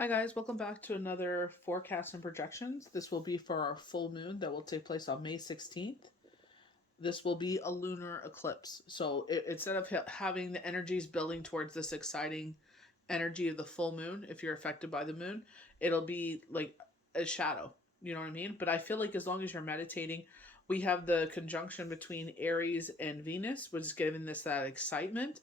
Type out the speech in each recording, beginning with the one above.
Hi guys, welcome back to another forecast and projections. This will be for our full moon that will take place on May 16th. This will be a lunar eclipse. So instead of having the energies building towards this exciting energy of the full moon, if you're affected by the moon, it'll be like a shadow. You know what I mean? But I feel like as long as you're meditating, we have the conjunction between Aries and Venus, which is giving this that excitement.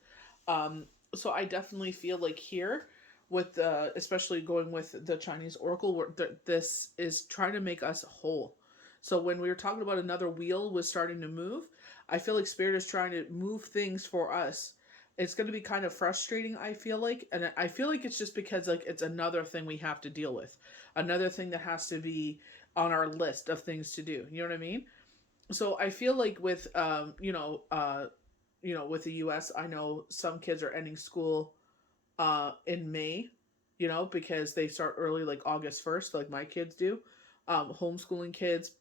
Um, so I definitely feel like here, with especially going with the Chinese oracle, where this is trying to make us whole. So when we were talking about another wheel was starting to move, I feel like Spirit is trying to move things for us. It's going to be kind of frustrating, I feel like, and I feel like it's just because like it's another thing we have to deal with, another thing that has to be on our list of things to do. You know what I mean? So I feel like with with the U.S., I know some kids are ending school in May, because they start early, like August 1st, like my kids do. Homeschooling kids,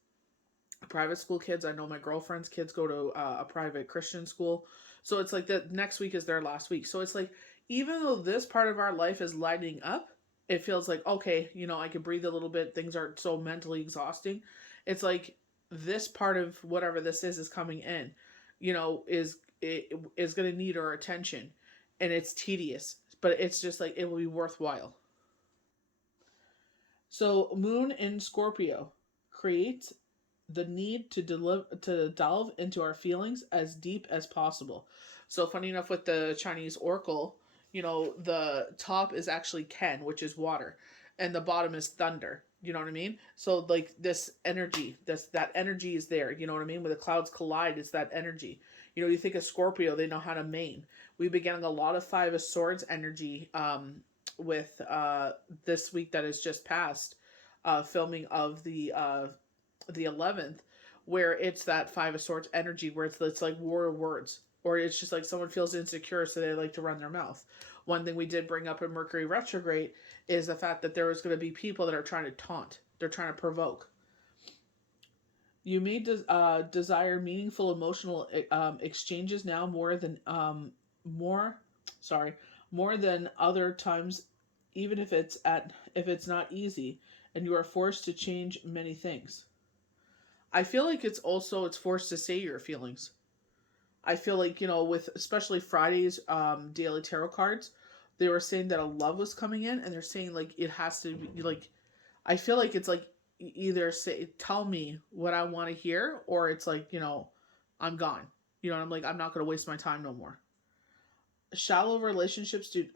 private school kids. I know my girlfriend's kids go to a private Christian school. So it's like the next week is their last week. So it's like, even though this part of our life is lighting up, it feels like, okay, I can breathe a little bit. Things aren't so mentally exhausting. It's like this part of whatever this is coming in, is going to need our attention, and it's tedious, but it's just like it will be worthwhile. So Moon in Scorpio creates the need to delve into our feelings as deep as possible. So funny enough, with the Chinese oracle, the top is actually Ken, which is water, and the bottom is thunder. You know what I mean? So like this energy, that energy is there. You know what I mean? When the clouds collide, it's that energy. You think of Scorpio, they know how to main. We've been getting a lot of Five of Swords energy with this week that has just passed, filming of the 11th, where it's that Five of Swords energy, where it's like war words, or it's just like someone feels insecure, so they like to run their mouth. One thing we did bring up in Mercury retrograde is the fact that there was going to be people that are trying to taunt, they're trying to provoke. You may desire meaningful emotional exchanges now more sorry more than other times, even if it's not easy, and you are forced to change many things. I feel like it's forced to say your feelings. I feel like, with especially Friday's daily tarot cards, they were saying that a love was coming in, and they're saying like it has to be like, I feel like it's like either say tell me what I want to hear, or it's like, I'm gone. And I'm like, I'm not going to waste my time no more. Shallow relationships do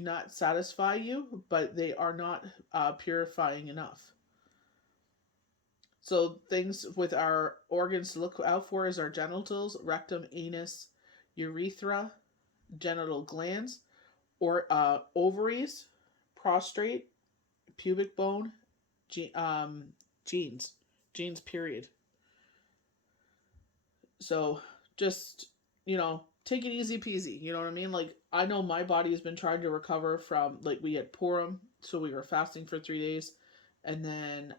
not satisfy you, but they are not purifying enough. So things with our organs to look out for is our genitals, rectum, anus, urethra, genital glands, or ovaries, prostate, pubic bone, ge- um, genes, genes. Period. So just take it easy peasy. You know what I mean? Like, I know my body has been trying to recover from, like, we had Purim, so we were fasting for 3 days, and then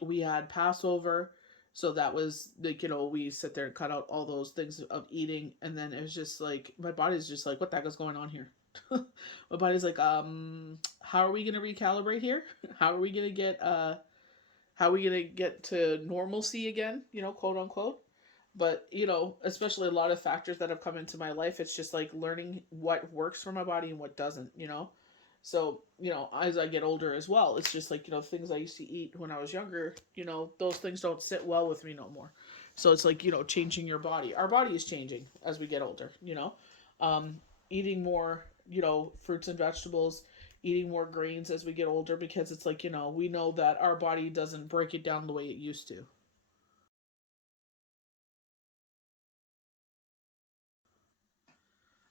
we had Passover. So that was like, we sit there and cut out all those things of eating. And then it was just like, my body's just like, what the heck is going on here? My body's like, how are we going to recalibrate here? How are we going to how are we going to get to normalcy again, quote unquote? But, especially a lot of factors that have come into my life, it's just like learning what works for my body and what doesn't. So, as I get older as well, it's just like, things I used to eat when I was younger, those things don't sit well with me no more. So it's like, changing your body. Our body is changing as we get older. Um, Eating more, fruits and vegetables, eating more grains as we get older, because it's like, we know that our body doesn't break it down the way it used to.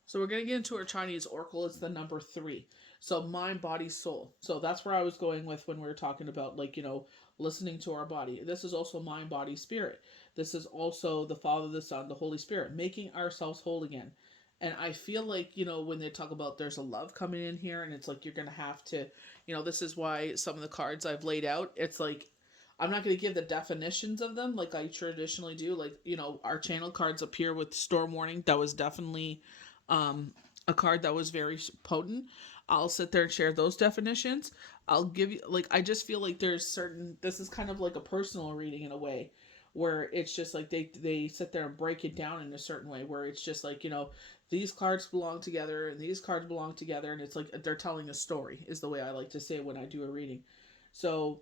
So we're going to get into our Chinese oracle. It's the number 3. So mind, body, soul. So that's where I was going with when we were talking about, like, listening to our body. This is also mind, body, spirit. This is also the Father, the Son, the Holy Spirit, making ourselves whole again. And I feel like, when they talk about there's a love coming in here, and it's like you're going to have to, this is why some of the cards I've laid out, it's like, I'm not going to give the definitions of them like I traditionally do. Like, our channel cards appear with storm warning. That was definitely a card that was very potent. I'll sit there and share those definitions. I'll give you, like, I just feel like there's certain, this is kind of like a personal reading in a way, where it's just like they sit there and break it down in a certain way, where it's just like, these cards belong together and these cards belong together, and it's like they're telling a story, is the way I like to say it when I do a reading. So,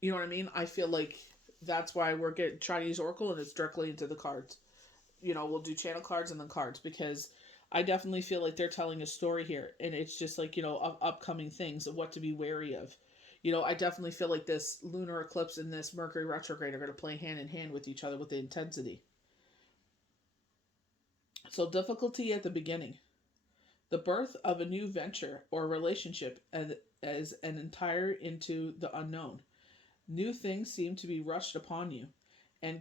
you know what I mean? I feel like that's why we're getting Chinese Oracle, and it's directly into the cards. We'll do channel cards and then cards, because I definitely feel like they're telling a story here, and it's just like, upcoming things of what to be wary of. I definitely feel like this lunar eclipse and this Mercury retrograde are going to play hand in hand with each other with the intensity. So, difficulty at the beginning. The birth of a new venture or relationship as an entire into the unknown. New things seem to be rushed upon you, and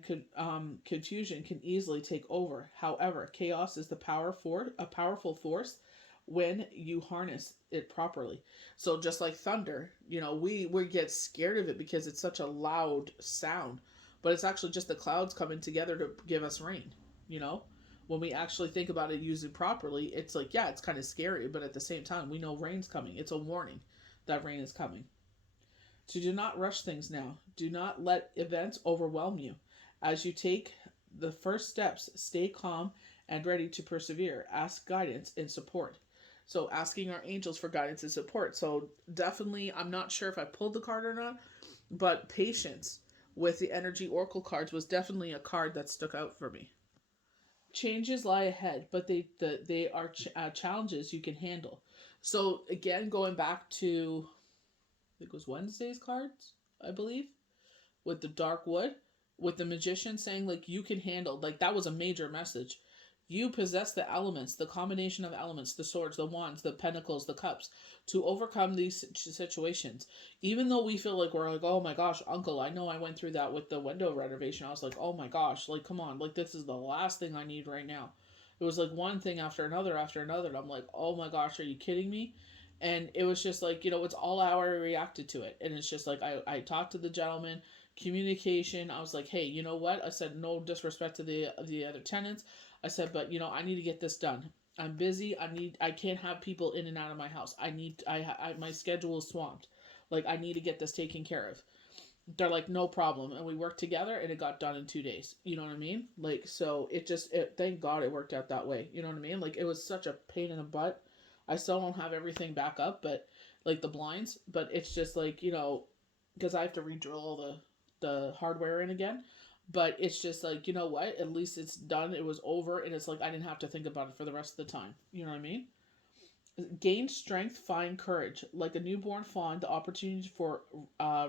confusion can easily take over. However, chaos is a powerful force when you harness it properly. So just like thunder, we get scared of it because it's such a loud sound, but it's actually just the clouds coming together to give us rain. You know, when we actually think about it used properly, it's like, yeah, it's kind of scary, but at the same time, we know rain's coming. It's a warning that rain is coming. So do not rush things now. Do not let events overwhelm you. As you take the first steps, stay calm and ready to persevere. Ask guidance and support. So asking our angels for guidance and support. So definitely, I'm not sure if I pulled the card or not, but patience with the energy oracle cards was definitely a card that stuck out for me. Changes lie ahead, but they are challenges you can handle. So again, going back to, I think it was Wednesday's cards, I believe, with the dark wood, with the magician saying, like, you can handle, like, that was a major message. You possess the elements, the combination of elements, the swords, the wands, the pentacles, the cups, to overcome these situations. Even though we feel like we're like, oh my gosh, uncle, I know I went through that with the window renovation. I was like, oh my gosh, like, come on, like, this is the last thing I need right now. It was like one thing after another after another. And I'm like, oh my gosh, are you kidding me? And it was just like, it's all how I reacted to it. And it's just like, I talked to the gentleman, communication. I was like, hey, you know what? I said, no disrespect to the other tenants. I said, but I need to get this done. I'm busy. I can't have people in and out of my house. My schedule is swamped. Like, I need to get this taken care of. They're like, no problem. And we worked together and it got done in 2 days. You know what I mean? Like, so thank God it worked out that way. You know what I mean? Like, it was such a pain in the butt. I still don't have everything back up, but like the blinds, but it's just like, because I have to re-drill all the hardware in again. But it's just like, you know what? At least it's done. It was over, and it's like I didn't have to think about it for the rest of the time. You know what I mean? Gain strength, find courage. Like a newborn fawn, the opportunity for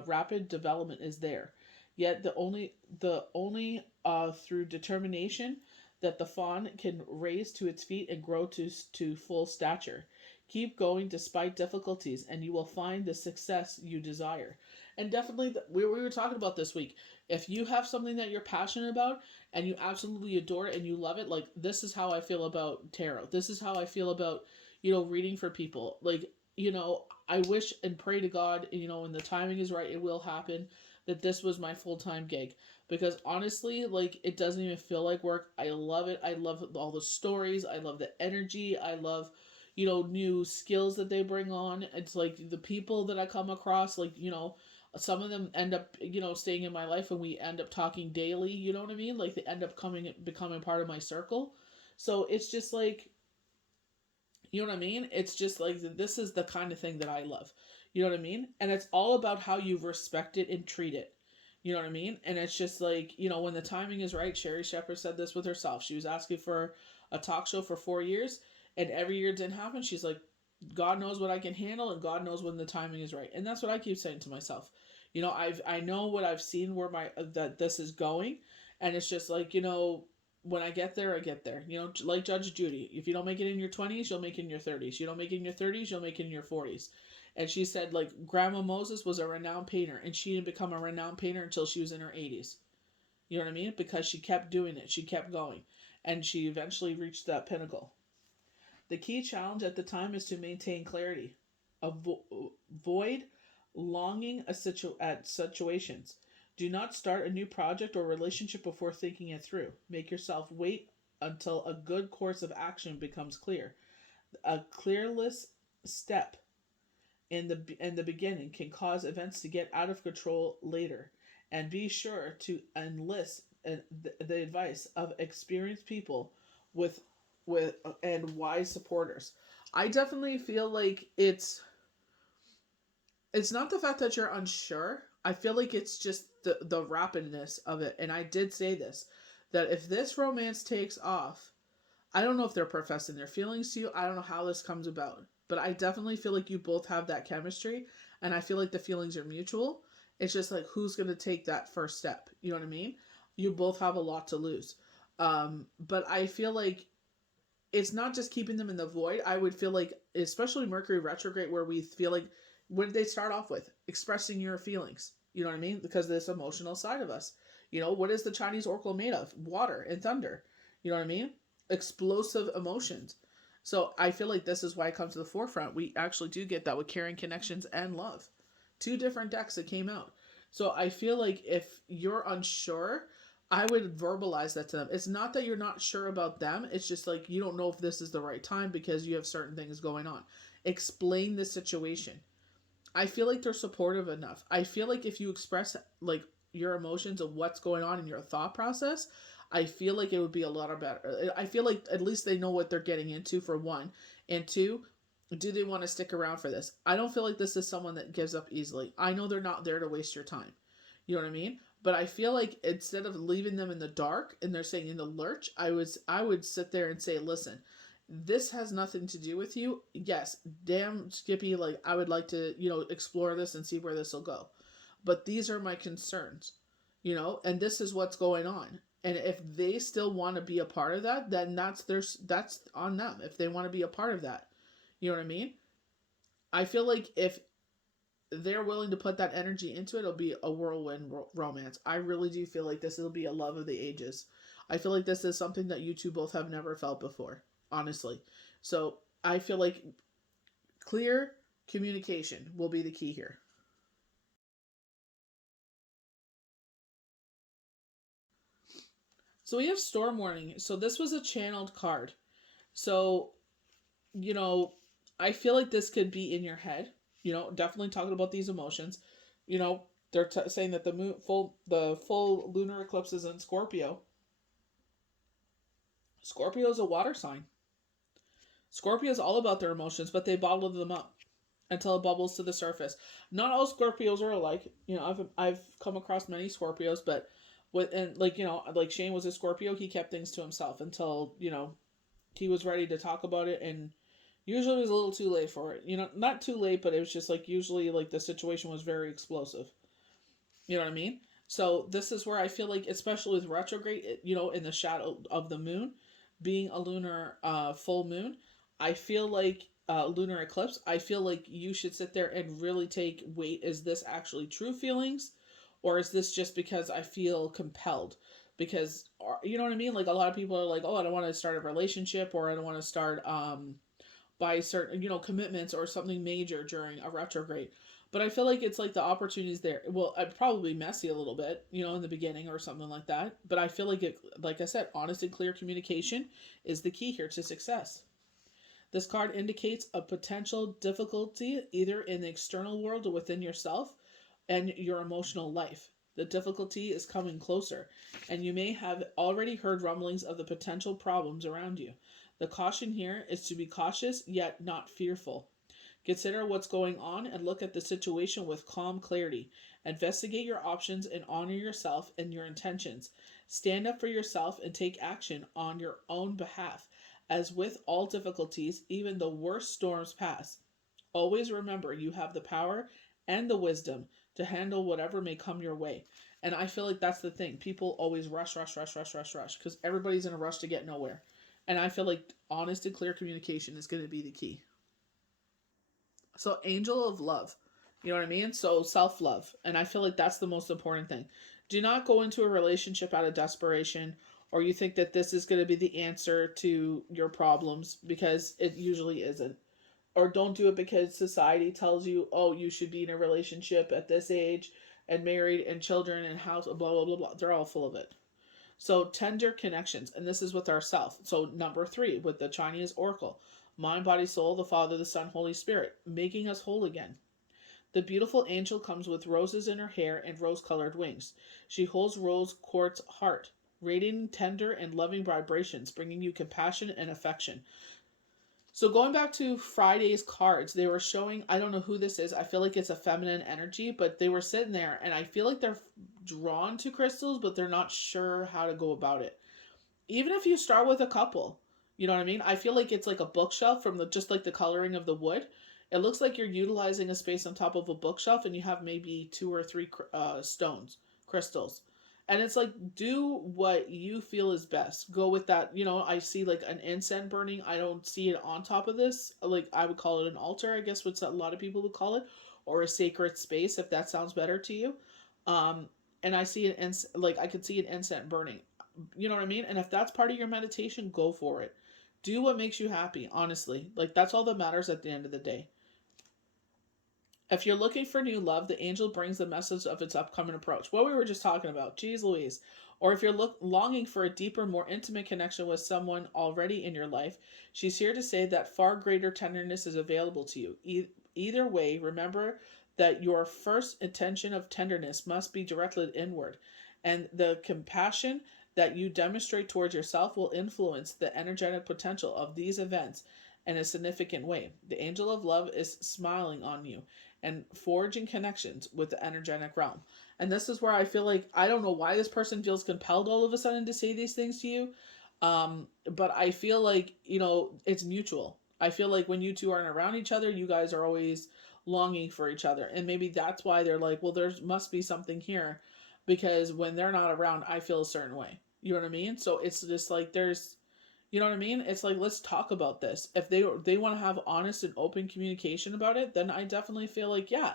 rapid development is there. Yet the only through determination that the fawn can raise to its feet and grow to full stature. Keep going despite difficulties, and you will find the success you desire. And definitely, we were talking about this week. If you have something that you're passionate about and you absolutely adore it and you love it, like, this is how I feel about tarot. This is how I feel about, reading for people. Like, I wish and pray to God, when the timing is right, it will happen, that this was my full time gig. Because honestly, like, it doesn't even feel like work. I love it. I love all the stories. I love the energy. I love, new skills that they bring on. It's like the people that I come across, like, some of them end up, staying in my life and we end up talking daily, you know what I mean? Like, they end up becoming part of my circle. So it's just like, you know what I mean? It's just like, this is the kind of thing that I love. You know what I mean? And it's all about how you respect it and treat it. You know what I mean? And it's just like, when the timing is right, Sherry Shepherd said this with herself. She was asking for a talk show for 4 years, and every year it didn't happen. She's like, God knows what I can handle, and God knows when the timing is right. And that's what I keep saying to myself. I know what I've seen where that this is going, and it's just like, when I get there, I get there. Like Judge Judy, if you don't make it in your 20s, you'll make it in your 30s. You don't make it in your 30s, you'll make it in your 40s. And she said, like, Grandma Moses was a renowned painter, and she didn't become a renowned painter until she was in her 80s. You know what I mean? Because she kept doing it. She kept going. And she eventually reached that pinnacle. The key challenge at the time is to maintain clarity. Avoid longing at situations. Do not start a new project or relationship before thinking it through. Make yourself wait until a good course of action becomes clear. A clearless step in the beginning can cause events to get out of control later, and be sure to enlist the advice of experienced people with and wise supporters. I definitely feel like it's not the fact that you're unsure. I feel like it's just the rapidness of it. And I did say this, that if this romance takes off, I don't know if they're professing their feelings to you. I don't know how this comes about. But I definitely feel like you both have that chemistry. And I feel like the feelings are mutual. It's just like who's going to take that first step. You know what I mean? You both have a lot to lose. But I feel like it's not just keeping them in the void. I would feel like, especially Mercury retrograde, where we feel like, what did they start off with? Expressing your feelings. You know what I mean? Because of this emotional side of us. You know, what is the Chinese oracle made of? Water and thunder. You know what I mean? Explosive emotions. So I feel like this is why it comes to the forefront. We actually do get that with caring, connections, and love. Two different decks that came out. So I feel like if you're unsure, I would verbalize that to them. It's not that you're not sure about them. It's just like you don't know if this is the right time because you have certain things going on. Explain the situation. I feel like they're supportive enough. I feel like if you express like your emotions of what's going on in your thought process, I feel like it would be a lot of better. I feel like at least they know what they're getting into, for one. And two, do they want to stick around for this? I don't feel like this is someone that gives up easily. I know they're not there to waste your time. You know what I mean? But I feel like instead of leaving them in the dark and they're saying in the lurch, I would sit there and say, listen, this has nothing to do with you. Yes, damn Skippy, like I would like to, explore this and see where this will go. But these are my concerns, and this is what's going on. And if they still want to be a part of that, then that's on them. If they want to be a part of that. You know what I mean? I feel like if they're willing to put that energy into it, it'll be a whirlwind romance. I really do feel like this will be a love of the ages. I feel like this is something that you two both have never felt before, honestly. So I feel like clear communication will be the key here. So we have storm warning. So this was a channeled card. So, you know, I feel like this could be in your head. Definitely talking about these emotions. You know, they're saying that the full lunar eclipse is in Scorpio. Scorpio is a water sign. Scorpio is all about their emotions, but they bottle them up until it bubbles to the surface. Not all Scorpios are alike. I've come across many Scorpios, but like Shane was a Scorpio, he kept things to himself until he was ready to talk about it, and usually it was a little too late for it. Not too late, but it was just like usually like the situation was very explosive. You know what I mean? So this is where I feel like, especially with retrograde, in the shadow of the moon, being a lunar full moon, I feel like lunar eclipse. I feel like you should sit there and really take wait. Is this actually true feelings, or is this just because I feel compelled? Because you know what I mean? Like a lot of people are like, oh, I don't want to start a relationship, or I don't want to start by certain commitments or something major during a retrograde. But I feel like it's like the opportunities there. Well, I'd probably messy a little bit, in the beginning or something like that. But I feel like like I said, honest and clear communication is the key here to success. This card indicates a potential difficulty either in the external world or within yourself and your emotional life. The difficulty is coming closer, and you may have already heard rumblings of the potential problems around you. The caution here is to be cautious yet not fearful. Consider what's going on and look at the situation with calm clarity. Investigate your options and honor yourself and your intentions. Stand up for yourself and take action on your own behalf. As with all difficulties, even the worst storms pass. Always remember you have the power and the wisdom to handle whatever may come your way. And I feel like that's the thing. People always rush, rush, rush, rush, rush, rush because everybody's in a rush to get nowhere. And I feel like honest and clear communication is going to be the key. So, angel of love. You know what I mean? So, self love. And I feel like that's the most important thing. Do not go into a relationship out of desperation, or you think that this is going to be the answer to your problems, because it usually isn't. Or don't do it because society tells you, oh, you should be in a relationship at this age and married and children and house, blah, blah, blah, blah. They're all full of it. So, tender connections. And this is with ourself. So, number 3 with the Chinese oracle. mind, body, soul, the Father, the Son, Holy Spirit, making us whole again. The beautiful angel comes with roses in her hair and rose-colored wings. She holds rose quartz heart, radiating tender and loving vibrations, bringing you compassion and affection. So going back to Friday's cards, they were showing, I don't know who this is. I feel like it's a feminine energy, but they were sitting there and I feel like they're drawn to crystals, but they're not sure how to go about it. Even if you start with a couple, you know what I mean? I feel like it's like a bookshelf from the just like the coloring of the wood. It looks like you're utilizing a space on top of a bookshelf and you have maybe two or three stones, crystals. And it's like, do what you feel is best. Go with that. You know, I see like an incense burning. I don't see it on top of this. Like, I would call it an altar, I guess, what a lot of people would call it, or a sacred space, if that sounds better to you. Um, and I see an like I could see an incense burning. You know what I mean? And if that's part of your meditation, go for it. Do what makes you happy, honestly. Like, that's all that matters at the end of the day. If you're looking for new love, the angel brings the message of its upcoming approach. What we were just talking about. Jeez Louise. Or if you're longing for a deeper, more intimate connection with someone already in your life, she's here to say that far greater tenderness is available to you. Either way, remember that your first intention of tenderness must be directed inward, and the compassion that you demonstrate towards yourself will influence the energetic potential of these events in a significant way. The angel of love is smiling on you and forging connections with the energetic realm. And this is where I feel like I don't know why this person feels compelled all of a sudden to say these things to you. But I feel like, you know, it's mutual. I feel like when you two aren't around each other, you guys are always longing for each other. And maybe that's why they're like, well, there must be something here because when they're not around, I feel a certain way. You know what I mean? So it's just like there's, you know what I mean? It's like, let's talk about this. If they want to have honest and open communication about it, then I definitely feel like, yeah,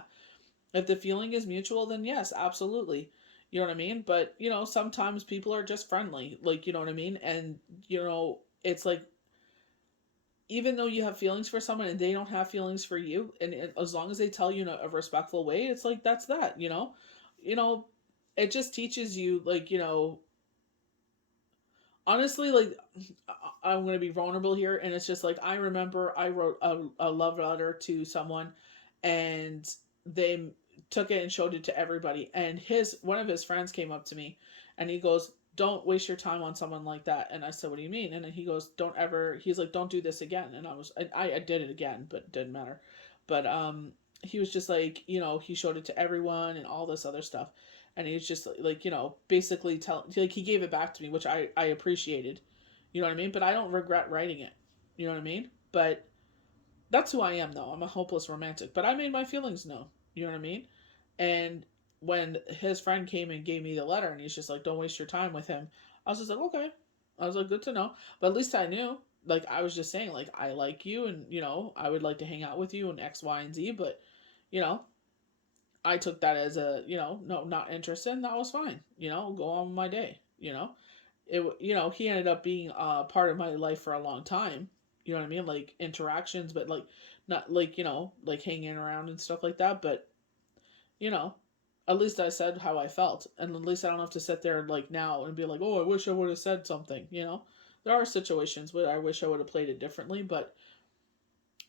if the feeling is mutual, then yes, absolutely. You know what I mean? But, you know, sometimes people are just friendly, like, you know what I mean? And, you know, it's like, even though you have feelings for someone and they don't have feelings for you, and as long as they tell you in a respectful way, it's like, that's that, you know? You know, it just teaches you, like, you know, honestly, like, I'm going to be vulnerable here, and it's just like I remember I wrote a love letter to someone, and they took it and showed it to everybody. And his one of his friends came up to me, and he goes, "Don't waste your time on someone like that." And I said, "What do you mean?" And then he goes, "Don't ever." He's like, "Don't do this again." And I did it again, but it didn't matter. But he was just like, you know, he showed it to everyone and all this other stuff, and he's just like, you know, basically like he gave it back to me, which I appreciated. You know what I mean? But I don't regret writing it. You know what I mean? But that's who I am, though. I'm a hopeless romantic. But I made my feelings known. You know what I mean? And when his friend came and gave me the letter, and he's just like, "Don't waste your time with him," I was just like, "Okay." I was like, "Good to know." But at least I knew. Like, I was just saying, like, I like you, and you know, I would like to hang out with you, and X, Y, and Z. But you know, I took that as a, you know, no, not interested, and that was fine. You know, go on with my day. You know, you know, he ended up being part of my life for a long time. You know what I mean? Like interactions, but like not like, you know, like hanging around and stuff like that. But you know, at least I said how I felt, and at least I don't have to sit there like now and be like, oh, I wish I would have said something. You know, there are situations where I wish I would have played it differently, but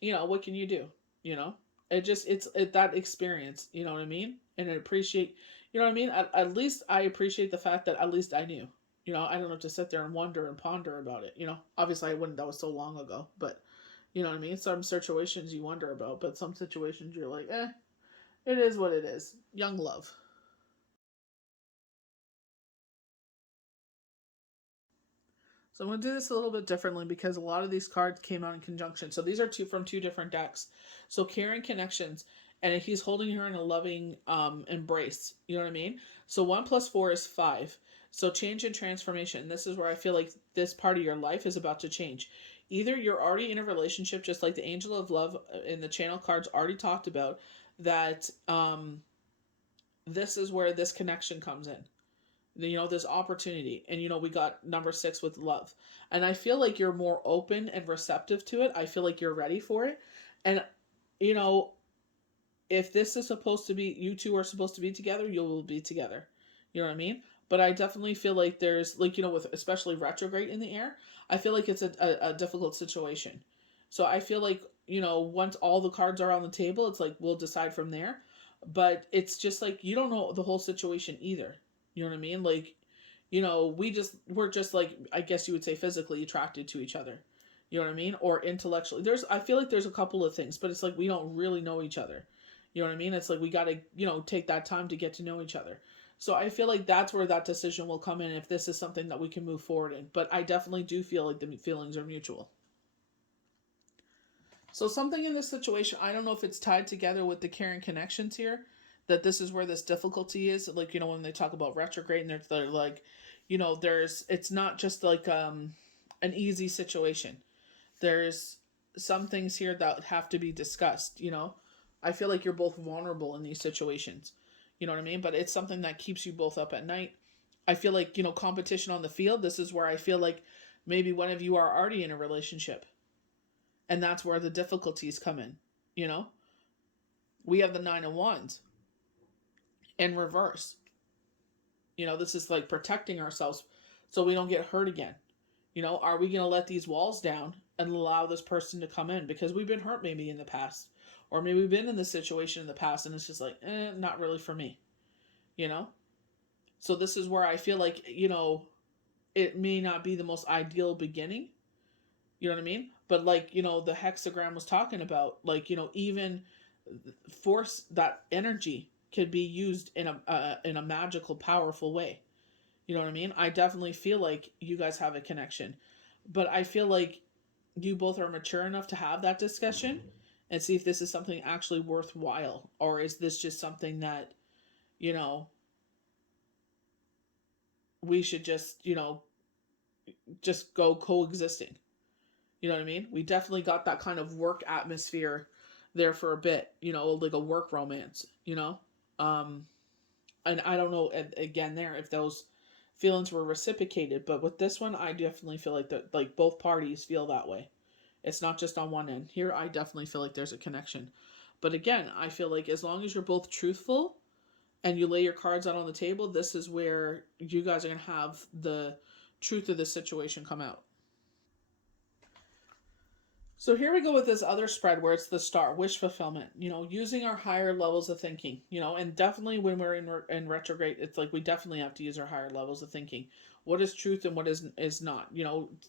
you know, what can you do? You know, it's that experience. You know what I mean? And I appreciate, you know what I mean? At least I appreciate the fact that at least I knew. You know, I don't have to sit there and wonder and ponder about it. You know, obviously I wouldn't. That was so long ago, but you know what I mean. Some situations you wonder about, but some situations you're like, it is what it is. Young love. So I'm going to do this a little bit differently because a lot of these cards came out in conjunction. So these are two from two different decks. So Karen connections, and he's holding her in a loving embrace. You know what I mean? So 1 plus 4 is 5. So change and transformation. This is where I feel like this part of your life is about to change. Either you're already in a relationship, just like the Angel of Love in the channel cards already talked about, that this is where this connection comes in, you know, this opportunity. And you know, we got number 6 with love, and I feel like you're more open and receptive to it. I feel like you're ready for it. And you know, if this is supposed to be, you two are supposed to be together, you will be together. You know what I mean? But I definitely feel like there's, like, you know, with especially retrograde in the air, I feel like it's a difficult situation. So I feel like, once all the cards are on the table, it's like we'll decide from there. But it's just like you don't know the whole situation either. You know what I mean? Like, we're just like, I guess you would say, physically attracted to each other. You know what I mean? Or intellectually. I feel like there's a couple of things, but it's like we don't really know each other. You know what I mean? It's like we got to, take that time to get to know each other. So I feel like that's where that decision will come in if this is something that we can move forward in. But I definitely do feel like the feelings are mutual. So something in this situation, I don't know if it's tied together with the caring connections here, that this is where this difficulty is. Like, when they talk about retrograde, and they're like, it's not just like an easy situation. There's some things here that have to be discussed. I feel like you're both vulnerable in these situations. You know what I mean? But it's something that keeps you both up at night. I feel like, competition on the field, this is where I feel like maybe one of you are already in a relationship, and that's where the difficulties come in. you know we have the Nine of Wands in reverse. This is like protecting ourselves so we don't get hurt again. Are we going to let these walls down and allow this person to come in because we've been hurt maybe in the past, or maybe we've been in this situation in the past and it's just like, not really for me. you know so this is where I feel like, it may not be the most ideal beginning. You know what I mean? But like, the hexagram was talking about, like, even force, that energy could be used in a magical, powerful way. You know what I mean? I definitely feel like you guys have a connection, but I feel like you both are mature enough to have that discussion and see if this is something actually worthwhile, or is this just something that, you know we should just go coexisting. You know what I mean? We definitely got that kind of work atmosphere there for a bit, like a work romance, Um, and I don't know, again, there, if those feelings were reciprocated, but with this one, I definitely feel like that, like both parties feel that way. It's not just on one end. Here, I definitely feel like there's a connection. But again, I feel like as long as you're both truthful and you lay your cards out on the table, this is where you guys are going to have the truth of the situation come out. So here we go with this other spread where it's the star, wish fulfillment, using our higher levels of thinking, and definitely when we're in retrograde, it's like we definitely have to use our higher levels of thinking. What is truth and what is not,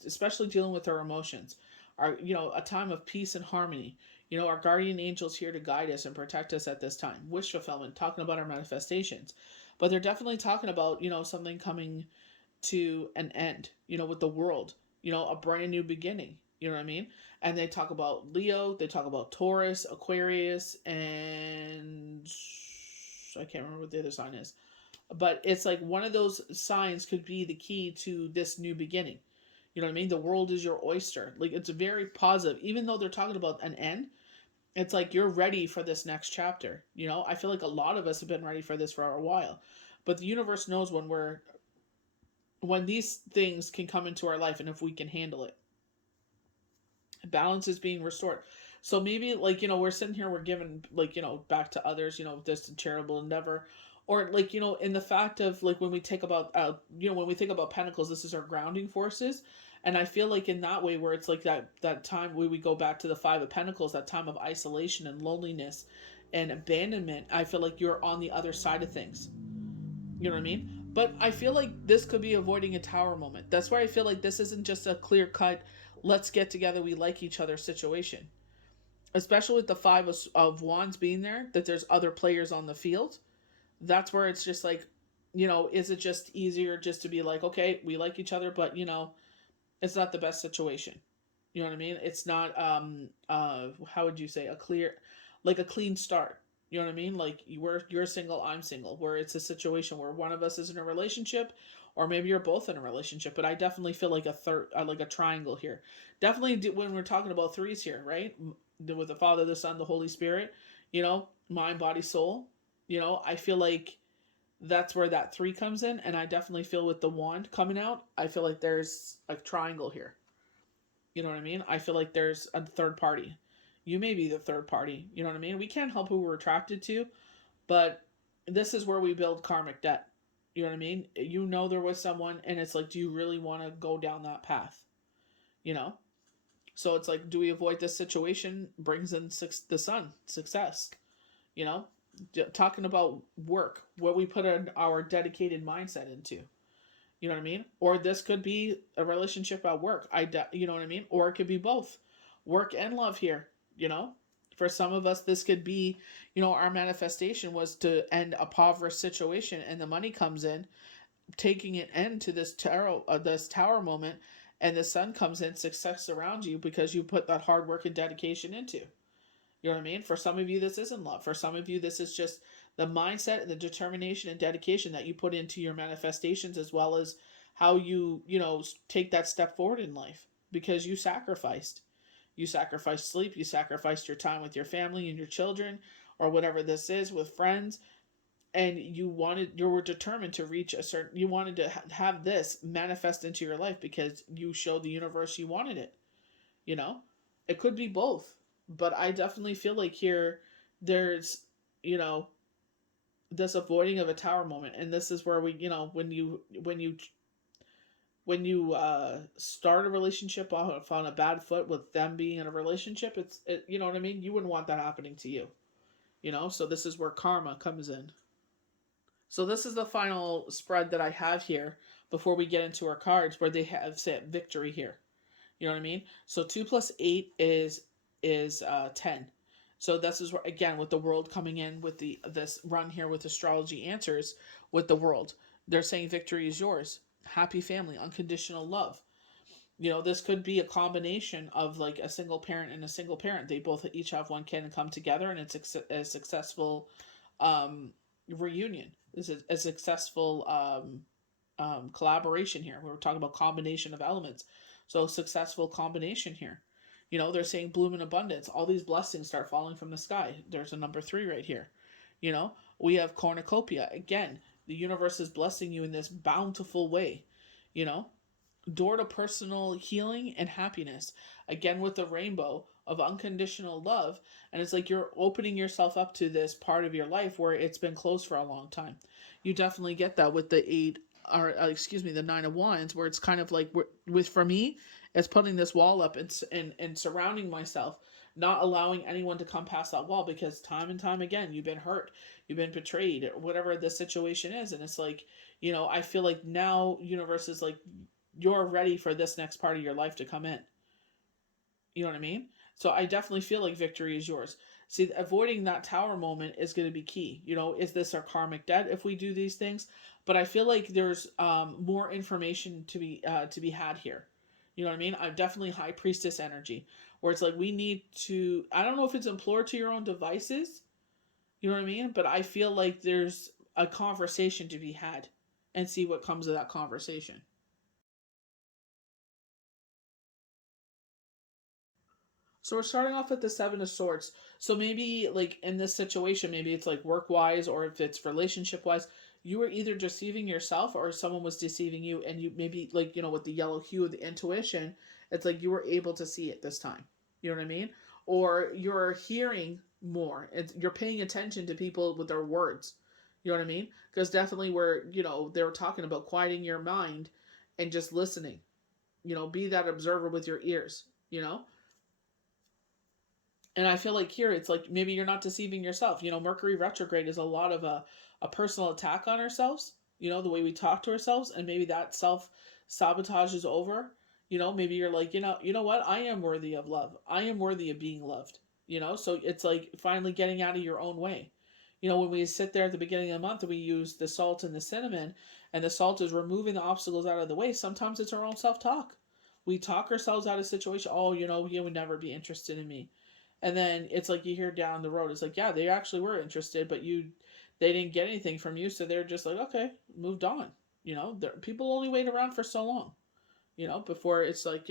especially dealing with our emotions. A time of peace and harmony. Our guardian angels here to guide us and protect us at this time. Wish fulfillment, talking about our manifestations. But they're definitely talking about, something coming to an end, with the world, a brand new beginning. You know what I mean? And they talk about Leo, they talk about Taurus, Aquarius, and I can't remember what the other sign is. But it's like one of those signs could be the key to this new beginning. You know what I mean? The world is your oyster. Like, it's very positive. Even though they're talking about an end, it's like you're ready for this next chapter. I feel like a lot of us have been ready for this for a while. But the universe knows when these things can come into our life and if we can handle it. Balance is being restored. So maybe, like, we're sitting here, we're giving, like, back to others, this charitable endeavor, or like, in the fact of, like, when we take about when we think about pentacles, this is our grounding forces. And I feel like in that way, where it's like that time where we go back to the Five of Pentacles, that time of isolation and loneliness and abandonment, I feel like you're on the other side of things. You know what I mean? But I feel like this could be avoiding a tower moment. That's where I feel like this isn't just a clear cut, let's get together, we like each other situation. Especially with the Five of Wands being there, that there's other players on the field. That's where it's just like, is it just easier just to be like, okay, we like each other, but, it's not the best situation. You know what I mean? It's not, how would you say, a clean start. You know what I mean? Like, you're single, I'm single, where it's a situation where one of us is in a relationship, or maybe you're both in a relationship. But I definitely feel like a third, like a triangle here. Definitely when we're talking about threes here, right? With the Father, the Son, the Holy Spirit, mind, body, soul. I feel like that's where that three comes in, and I definitely feel with the wand coming out, I feel like there's a triangle here. You know what I mean? I feel like there's a third party. You may be the third party. You know what I mean? We can't help who we're attracted to, but this is where we build karmic debt. You know what I mean? There was someone, and it's like, do you really want to go down that path? You know? So it's like, do we avoid this situation? Brings in the sun, success. You know, talking about work, what we put our dedicated mindset into. You know what I mean? Or this could be a relationship at work. You know what I mean? Or it could be both, work and love here. You know, for some of us, this could be, our manifestation was to end a impoverished situation, and the money comes in, taking an end to this tower moment, and the sun comes in, success around you because you put that hard work and dedication into. You know what I mean? For some of you, this isn't love. For some of you, this is just the mindset and the determination and dedication that you put into your manifestations, as well as how you take that step forward in life because you sacrificed. You sacrificed sleep, you sacrificed your time with your family and your children, or whatever this is, with friends, and you were determined to reach a certain, you wanted to have this manifest into your life because you showed the universe you wanted it. You know, it could be both, but I definitely feel like here there's, you know this avoiding of a tower moment, and this is where we, start a relationship off on a bad foot with them being in a relationship, you know what I mean, you wouldn't want that happening to you. So this is where karma comes in. So this is the final spread that I have here before we get into our cards, where they have set victory here. You know what I mean? So 2 plus 8 is 10. So this is where, again, with the world coming in with this run here with astrology answers with the world, they're saying victory is yours. Happy family, unconditional love. This could be a combination of like a single parent and a single parent. They both each have one kid and come together, and it's a successful reunion. This is a successful collaboration here. We were talking about combination of elements. So successful combination here. They're saying bloom in abundance. All these blessings start falling from the sky. There's a number 3 right here. We have cornucopia. Again, the universe is blessing you in this bountiful way. Door to personal healing and happiness. Again, with the rainbow of unconditional love. And it's like you're opening yourself up to this part of your life where it's been closed for a long time. You definitely get that with the the 9 of Wands, where it's kind of like, for me, it's putting this wall up and surrounding myself, not allowing anyone to come past that wall, because time and time again, you've been hurt, you've been betrayed, whatever the situation is. And it's like, I feel like now universe is like, you're ready for this next part of your life to come in. You know what I mean? So I definitely feel like victory is yours. See, avoiding that tower moment is going to be key. Is this our karmic debt if we do these things? But I feel like there's more information to be had here. You know what I mean? I'm definitely high priestess energy, where it's like we need to. I don't know if it's implore to your own devices. You know what I mean? But I feel like there's a conversation to be had, and see what comes of that conversation. So we're starting off with the 7 of Swords. So maybe like in this situation, maybe it's like work wise, or if it's relationship wise, you were either deceiving yourself or someone was deceiving you, and you maybe like, with the yellow hue of the intuition, it's like you were able to see it this time. You know what I mean? Or you're hearing more. You're paying attention to people with their words. You know what I mean? Because definitely they were talking about quieting your mind and just listening. Be that observer with your ears. And I feel like here it's like maybe you're not deceiving yourself. Mercury retrograde is a lot of a personal attack on ourselves, the way we talk to ourselves, and maybe that self sabotage is over. Maybe you're like, you know what? I am worthy of love. I am worthy of being loved. So it's like finally getting out of your own way. When we sit there at the beginning of the month, we use the salt and the cinnamon, and the salt is removing the obstacles out of the way. Sometimes it's our own self talk. We talk ourselves out of situation. Oh, you would never be interested in me. And then it's like you hear down the road, it's like, yeah, they actually were interested, but they didn't get anything from you, so they're just like, okay, moved on. People only wait around for so long, before it's like,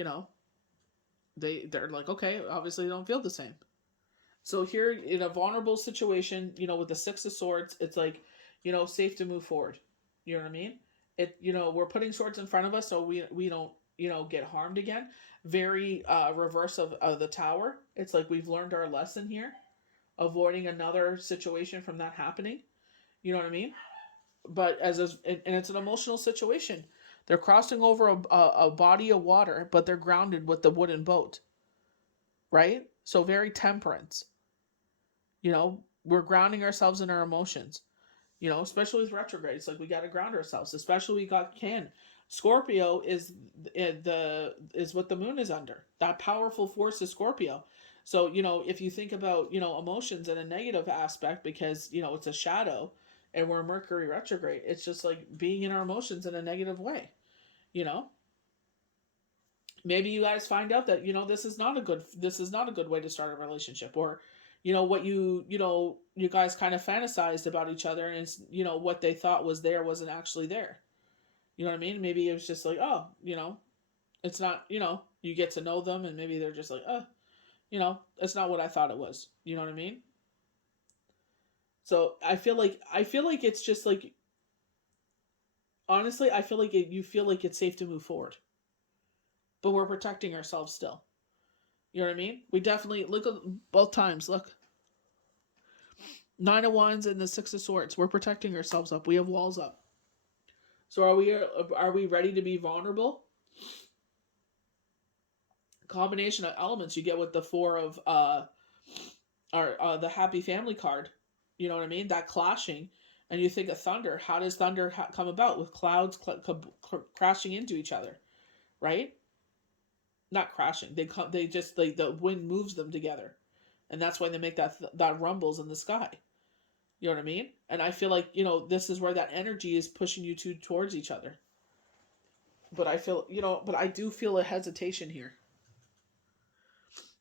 they're like, okay, obviously they don't feel the same. So here in a vulnerable situation, with the 6 of Swords, it's like, safe to move forward. You know what I mean? We're putting swords in front of us so we don't, get harmed again. Very reverse of the Tower. It's like we've learned our lesson here, avoiding another situation from that happening. You know what I mean? But and it's an emotional situation. They're crossing over a body of water, but they're grounded with the wooden boat. right? So very temperance. We're grounding ourselves in our emotions. Especially with retrograde, it's like we got to ground ourselves. Especially we got can. Scorpio is what the moon is under. That powerful force is Scorpio. So if you think about emotions in a negative aspect, because it's a shadow, and we're Mercury retrograde, it's just like being in our emotions in a negative way. You know, maybe you guys find out that this is not a good way to start a relationship, or what you guys kind of fantasized about each other, and it's, what they thought was there wasn't actually there. You know what I mean? Maybe it was just like, oh, it's not, you get to know them, and maybe they're just like, oh, it's not what I thought it was. You know what I mean? So I feel like it's just like, honestly, I feel like you feel like it's safe to move forward, but we're protecting ourselves still. You know what I mean? We definitely look at both times. Look, Nine of Wands and the Six of Swords. We're protecting ourselves up. We have walls up. So are we ready to be vulnerable? Combination of elements you get with the four of the happy family card. You know what I mean? That clashing, and you think of thunder. How does thunder come about? With clouds crashing into each other, right? Not crashing. They come. They just, like, the wind moves them together, and that's why they make that rumbles in the sky. You know what I mean? And I feel like, this is where that energy is pushing you two towards each other. But I do feel a hesitation here.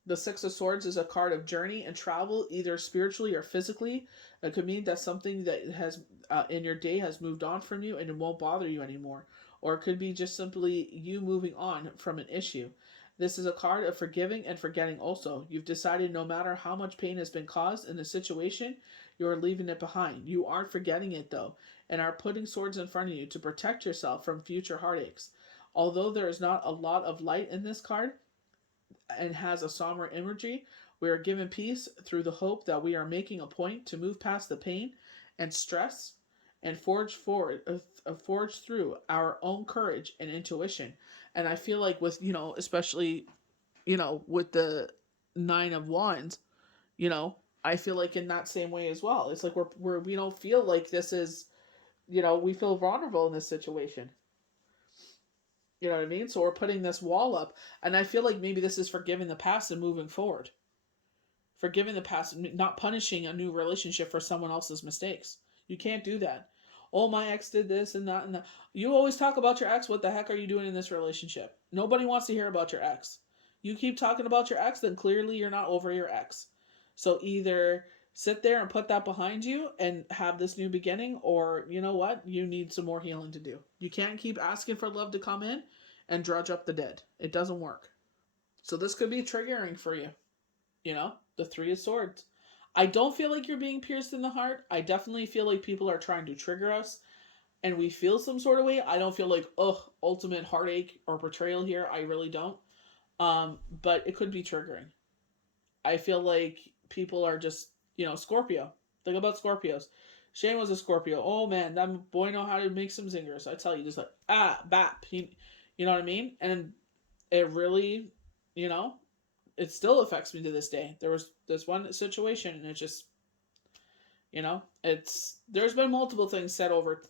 The Six of Swords is a card of journey and travel, either spiritually or physically. It could mean that something that has in your day has moved on from you and it won't bother you anymore. Or it could be just simply you moving on from an issue. This is a card of forgiving and forgetting also. You've decided no matter how much pain has been caused in a situation, you are leaving it behind. You aren't forgetting it though, and are putting swords in front of you to protect yourself from future heartaches. Although there is not a lot of light in this card, and has a somber imagery, we are given peace through the hope that we are making a point to move past the pain and stress and forge through our own courage and intuition. And I feel like with, especially, with the Nine of Wands, you know, I feel like in that same way as well. It's like we don't feel like this is, we feel vulnerable in this situation. You know what I mean? So we're putting this wall up, and I feel like maybe this is forgiving the past and moving forward. Forgiving the past, not punishing a new relationship for someone else's mistakes. You can't do that. Oh, my ex did this and that and that. You always talk about your ex. What the heck are you doing in this relationship? Nobody wants to hear about your ex. You keep talking about your ex, then clearly you're not over your ex. So either sit there and put that behind you and have this new beginning, or you know what? You need some more healing to do. You can't keep asking for love to come in and drudge up the dead. It doesn't work. So this could be triggering for you. The Three of Swords. I don't feel like you're being pierced in the heart. I definitely feel like people are trying to trigger us and we feel some sort of way. I don't feel like, ultimate heartache or betrayal here. I really don't. But it could be triggering. I feel like people are just, Scorpio. Think about Scorpios. Shane was a Scorpio. Oh man, that boy know how to make some zingers. I tell you, just like, bap. You know what I mean? And it really, you know, it still affects me to this day. There was this one situation, and it just, there's been multiple things said over,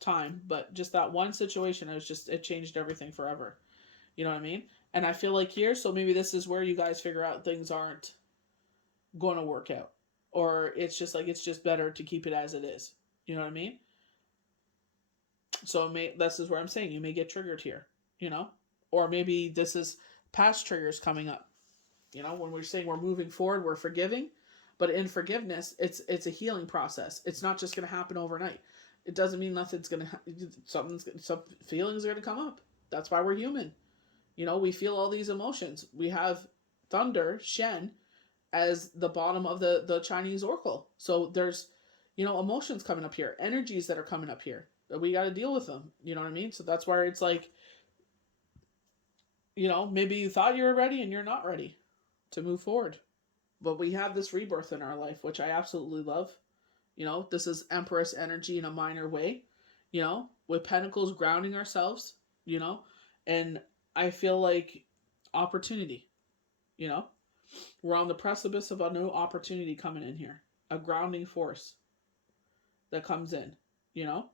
time, but just that one situation, it changed everything forever. You know what I mean? And I feel like here, so maybe this is where you guys figure out things aren't going to work out, or it's just like, it's just better to keep it as it is. You know what I mean? So this is where I'm saying you may get triggered here, or maybe this is past triggers coming up. When we're saying we're moving forward, we're forgiving, but in forgiveness, it's a healing process. It's not just going to happen overnight. It doesn't mean nothing's going to some feelings are going to come up. That's why we're human. We feel all these emotions. We have thunder, Shen, as the bottom of the Chinese oracle. So there's, emotions coming up here, energies that are coming up here. We got to deal with them. You know what I mean? So that's where it's like, maybe you thought you were ready and you're not ready to move forward. But we have this rebirth in our life, which I absolutely love. This is Empress energy in a minor way, with Pentacles grounding ourselves, and I feel like opportunity, you know? We're on the precipice of a new opportunity coming in here, a grounding force that comes in, you know,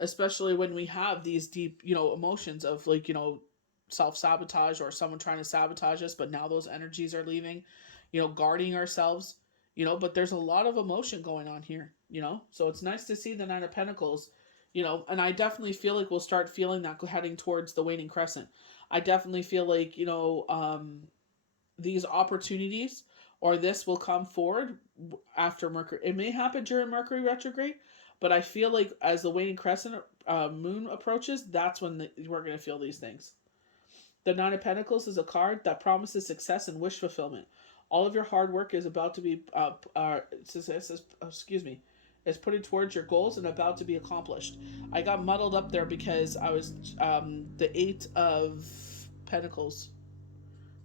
especially when we have these deep, emotions of like, self sabotage or someone trying to sabotage us, but now those energies are leaving, guarding ourselves, but there's a lot of emotion going on here, so it's nice to see the Nine of Pentacles, and I definitely feel like we'll start feeling that heading towards the waning crescent. I definitely feel like, these opportunities or this will come forward after Mercury. It may happen during Mercury retrograde, but I feel like as the waning crescent moon approaches, that's when we're going to feel these things. The Nine of Pentacles is a card that promises success and wish fulfillment. All of your hard work is about to be, is putting towards your goals and about to be accomplished. I got muddled up there because I was the Eight of Pentacles.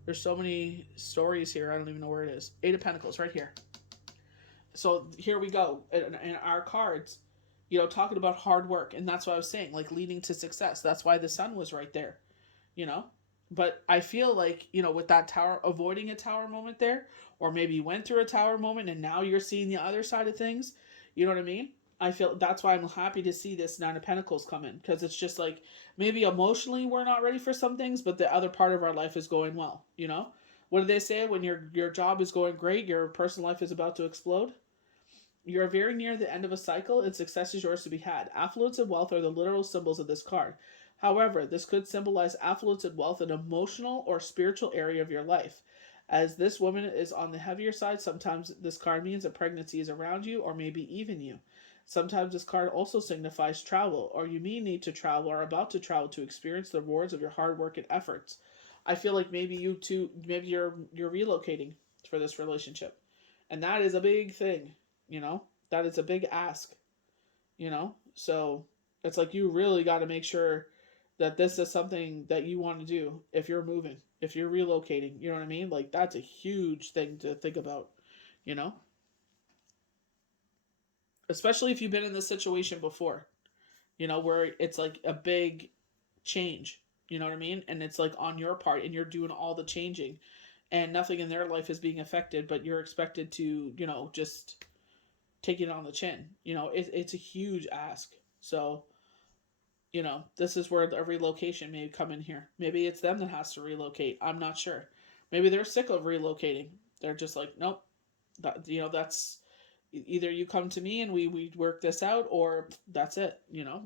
There's so many stories here. I don't even know where it is. Eight of Pentacles, right here. So here we go. In our cards, talking about hard work. And that's what I was saying, like leading to success. That's why the sun was right there, you know? But I feel like, with that tower, avoiding a tower moment there, or maybe you went through a tower moment and now you're seeing the other side of things. You know what I mean? I feel that's why I'm happy to see this Nine of Pentacles come in, because it's just like maybe emotionally we're not ready for some things, but the other part of our life is going well. What do they say? When your job is going great, your personal life is about to explode. You are very near the end of a cycle, and success is yours to be had. Affluence and wealth are the literal symbols of this card. However, this could symbolize affluence and wealth in an emotional or spiritual area of your life. As this woman is on the heavier side, sometimes this card means a pregnancy is around you or maybe even you. Sometimes this card also signifies travel, or you may need to travel or are about to travel to experience the rewards of your hard work and efforts. I feel like maybe you too, maybe you're relocating for this relationship, and that is a big thing. That is a big ask. So it's like you really got to make sure that this is something that you want to do if you're moving, if you're relocating. You know what I mean? Like that's a huge thing to think about. You know, especially if you've been in this situation before. Where it's like a big change. You know what I mean? And it's like on your part, and you're doing all the changing, and nothing in their life is being affected, but you're expected to, just take it on the chin. It's a huge ask. So, this is where the relocation may come in here. Maybe it's them that has to relocate. I'm not sure. Maybe they're sick of relocating. They're just like, nope. That's either you come to me and we work this out, or that's it.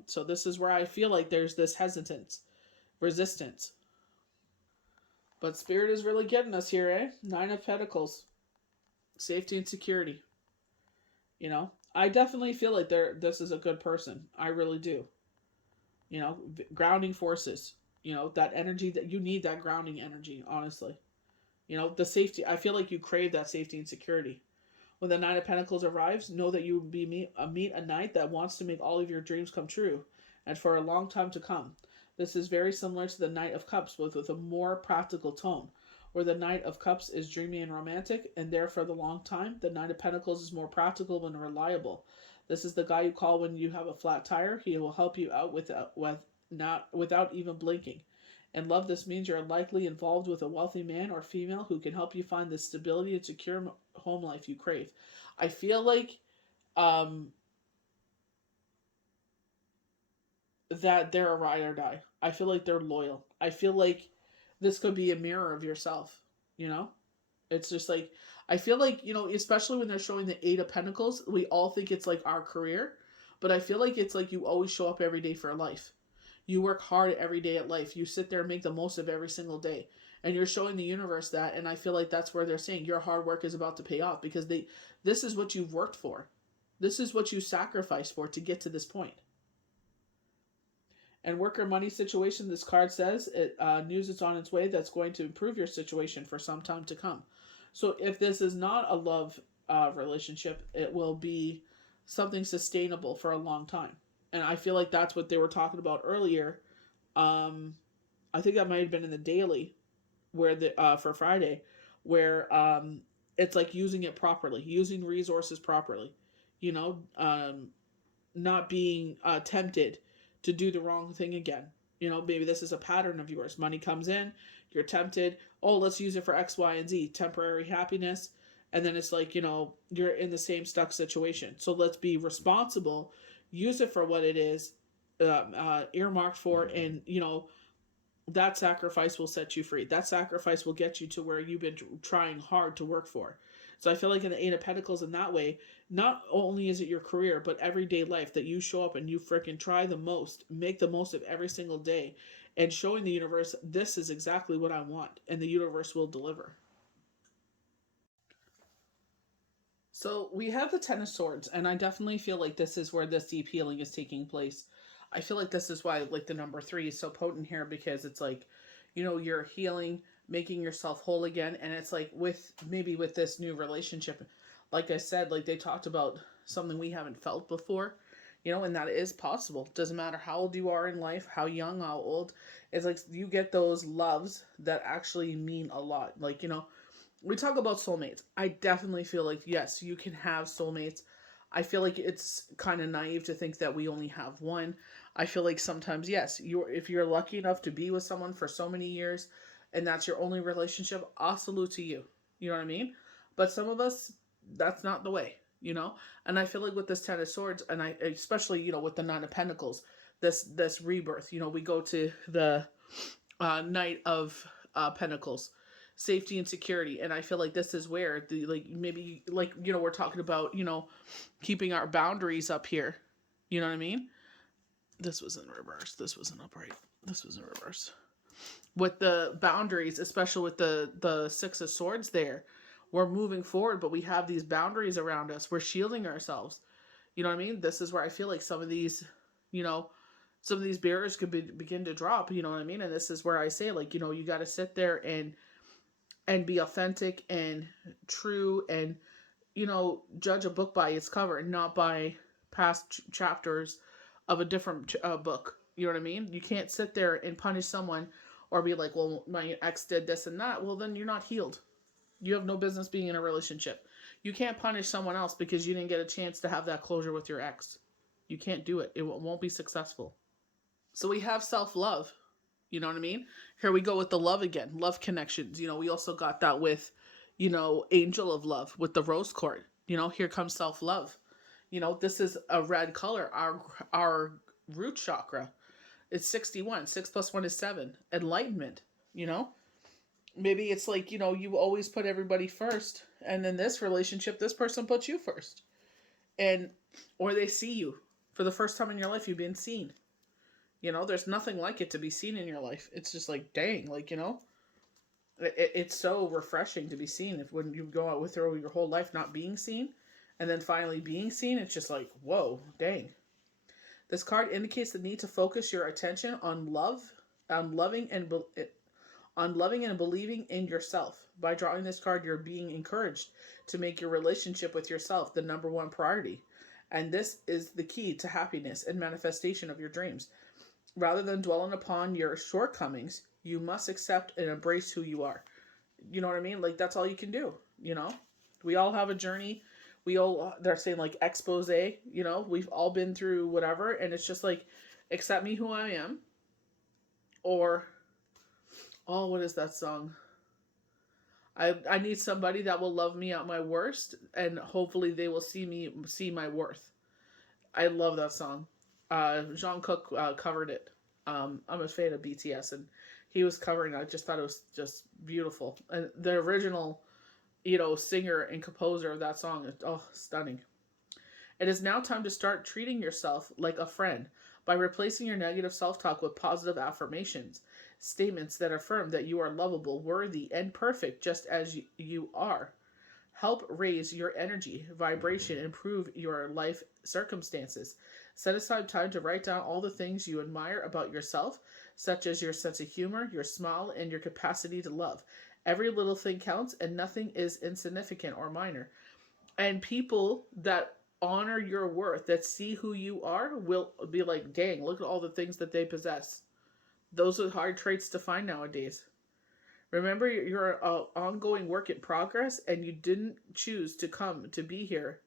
So this is where I feel like there's this hesitance, resistance. But Spirit is really getting us here, eh? Nine of Pentacles. Safety and security. I definitely feel like this is a good person. I really do. Grounding forces. That energy that you need, that grounding energy, honestly. The safety. I feel like you crave that safety and security. When the Nine of Pentacles arrives, know that you will meet a knight that wants to make all of your dreams come true, and for a long time to come. This is very similar to the Knight of Cups, with a more practical tone, where the Knight of Cups is dreamy and romantic, and there for the long time, the Knight of Pentacles is more practical and reliable. This is the guy you call when you have a flat tire. He will help you out without even blinking. In love, this means you're likely involved with a wealthy man or female who can help you find the stability and secure home life you crave. I feel like um, that they're a ride or die. I feel like they're loyal. I feel like this could be a mirror of yourself. You know, it's just like I feel like especially when they're showing the Eight of Pentacles, we all think it's like our career, but I feel like it's like you always show up every day for life. You work hard every day at life. You sit there and make the most of every single day. And you're showing the universe that, and I feel like that's where they're saying your hard work is about to pay off, because this is what you've worked for. This is what you sacrificed for to get to this point. And worker money situation, this card says, news is on its way that's going to improve your situation for some time to come. So if this is not a love relationship, it will be something sustainable for a long time. And I feel like that's what they were talking about earlier. I think that might have been in the daily, where for Friday, where it's like using it properly, using resources properly. You know, not being tempted to do the wrong thing again. Maybe this is a pattern of yours. Money comes in, you're tempted. Oh, let's use it for X, Y, and Z, temporary happiness. And then it's like, you're in the same stuck situation. So let's be responsible, use it for what it is earmarked for, and, that sacrifice will set you free. That sacrifice will get you to where you've been trying hard to work for. So I feel like in the Eight of Pentacles, in that way, not only is it your career, but everyday life, that you show up and you freaking try the most, make the most of every single day, and showing the universe, this is exactly what I want, and the universe will deliver. So we have the Ten of Swords, and I definitely feel like this is where this deep healing is taking place. I feel like this is why, like, the number 3 is so potent here, because it's like, you're healing, making yourself whole again, and it's like with this new relationship, like I said, like they talked about something we haven't felt before, and that is possible. Doesn't matter how old you are in life, how young, how old. It's like you get those loves that actually mean a lot. Like, we talk about soulmates. I definitely feel like, yes, you can have soulmates. I feel like it's kind of naive to think that we only have one. I feel like sometimes, yes, if you're lucky enough to be with someone for so many years and that's your only relationship, I'll salute to you. You know what I mean? But some of us, that's not the way, And I feel like with this Ten of Swords, and I especially, with the Nine of Pentacles, this rebirth, we go to the Knight of Pentacles, safety and security, and I feel like this is where maybe we're talking about keeping our boundaries up here. You know what I mean? This was in reverse. This wasn't upright. This was in reverse. With the boundaries, especially with the Six of Swords there, we're moving forward, but we have these boundaries around us. We're shielding ourselves. You know what I mean? This is where I feel like some of these barriers could begin to drop. You know what I mean? And this is where I say, like, you got to sit there and be authentic and true, and judge a book by its cover and not by past chapters of a different book. You know what I mean? You can't sit there and punish someone or be like, well, my ex did this and that. Well, then you're not healed. You have no business being in a relationship. You can't punish someone else because you didn't get a chance to have that closure with your ex. You can't do it. It won't be successful. So we have self-love. You know what I mean? Here we go with the love again. Love connections. We also got that with, Angel of Love with the Rose Court. Here comes self-love. This is a red color. Our root chakra. It's 61. 6 plus 1 is 7. Enlightenment. Maybe it's like, you always put everybody first. And in this relationship, this person puts you first. Or they see you. For the first time in your life, you've been seen. There's nothing like it to be seen in your life. It's just like, dang, like, it's so refreshing to be seen. When you go out with your whole life not being seen, and then finally being seen, it's just like, whoa, dang. This card indicates the need to focus your attention on loving and believing in yourself. By drawing this card, you're being encouraged to make your relationship with yourself the number one priority. And this is the key to happiness and manifestation of your dreams. Rather than dwelling upon your shortcomings, you must accept and embrace who you are. You know what I mean? Like, that's all you can do, We all have a journey. They're saying, like, expose, we've all been through whatever, and it's just like, accept me who I am. Or, oh, what is that song? I need somebody that will love me at my worst, and hopefully they will see my worth. I love that song. Jungkook covered it. I'm a fan of BTS, and he was covering it. I just thought it was just beautiful. And the original, singer and composer of that song, stunning. It is now time to start treating yourself like a friend by replacing your negative self-talk with positive affirmations, statements that affirm that you are lovable, worthy, and perfect just as you are. Help raise your energy, vibration, improve your life circumstances. Set aside time to write down all the things you admire about yourself, such as your sense of humor, your smile, and your capacity to love. Every little thing counts, and nothing is insignificant or minor. And people that honor your worth, that see who you are, will be like, dang, look at all the things that they possess. Those are hard traits to find nowadays. Remember, you're an ongoing work in progress, and you didn't choose to come to be here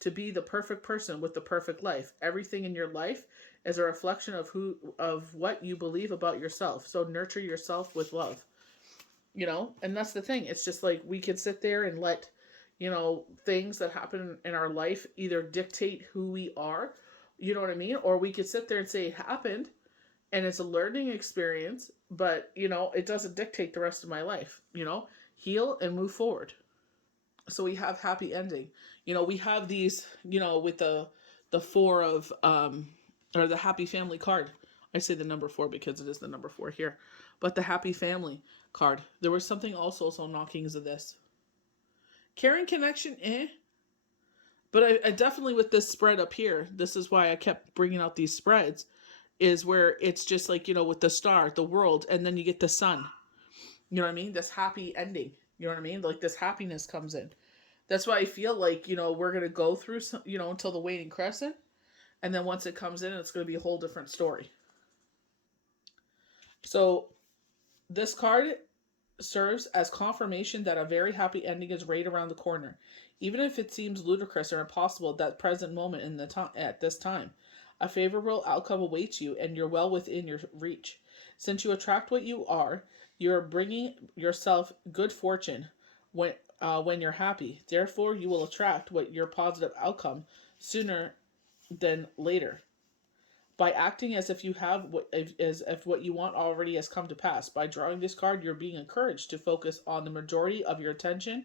to be the perfect person with the perfect life. Everything in your life is a reflection of what you believe about yourself. So nurture yourself with love. you know? And that's the thing. It's just like we could sit there and let, things that happen in our life either dictate who we are, you know what I mean? Or we could sit there and say it happened and it's a learning experience, but, it doesn't dictate the rest of my life, Heal and move forward. So we have happy ending. We have these, with the four of or the happy family card. I say the number four because it is the number four here. But the happy family card. There was something also knockings of this. Caring connection, eh? But I definitely, with this spread up here, this is why I kept bringing out these spreads, is where it's just like, with the star, the world, and then you get the sun. You know what I mean? This happy ending. You know what I mean? Like this happiness comes in. That's why I feel like, we're going to go through some, until the waning crescent. And then once it comes in, it's going to be a whole different story. So this card serves as confirmation that a very happy ending is right around the corner, even if it seems ludicrous or impossible at that present moment at this time. A favorable outcome awaits you, and you're well within your reach. Since you attract what you are, you're bringing yourself good fortune when you're happy. Therefore, you will attract what your positive outcome sooner than later. By acting as if you have as if what you want already has come to pass. By drawing this card, you're being encouraged to focus on the majority of your attention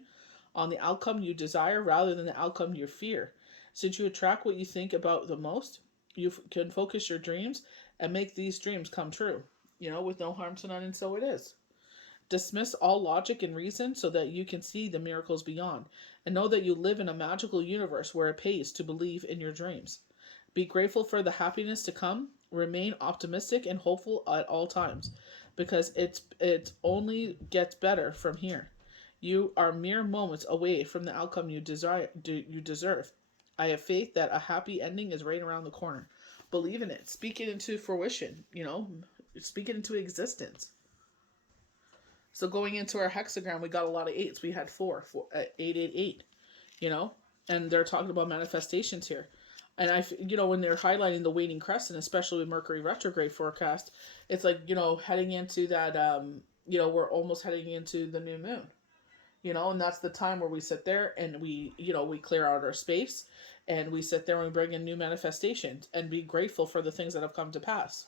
on the outcome you desire rather than the outcome you fear. Since you attract what you think about the most, you can focus your dreams and make these dreams come true. With no harm to none, and so it is. Dismiss all logic and reason so that you can see the miracles beyond, and know that you live in a magical universe where it pays to believe in your dreams. Be grateful for the happiness to come. Remain optimistic and hopeful at all times, because it only gets better from here. You are mere moments away from the outcome you deserve. I have faith that a happy ending is right around the corner. Believe in it. Speak it into fruition. Speak it into existence. So going into our hexagram, we got a lot of eights. We had four 888. And they're talking about manifestations here. And when they're highlighting the waning crescent, especially with Mercury retrograde forecast, it's like, heading into that, we're almost heading into the new moon, and that's the time where we sit there and we clear out our space, and we sit there and we bring in new manifestations and be grateful for the things that have come to pass.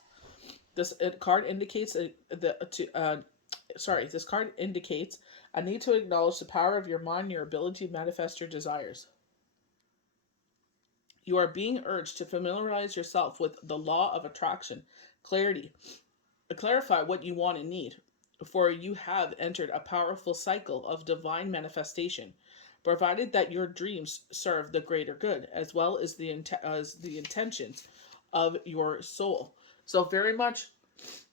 This card indicates this card indicates a need to acknowledge the power of your mind and your ability to manifest your desires. You are being urged to familiarize yourself with the law of attraction, clarify what you want and need, for you have entered a powerful cycle of divine manifestation, provided that your dreams serve the greater good as well as the intentions of your soul. So very much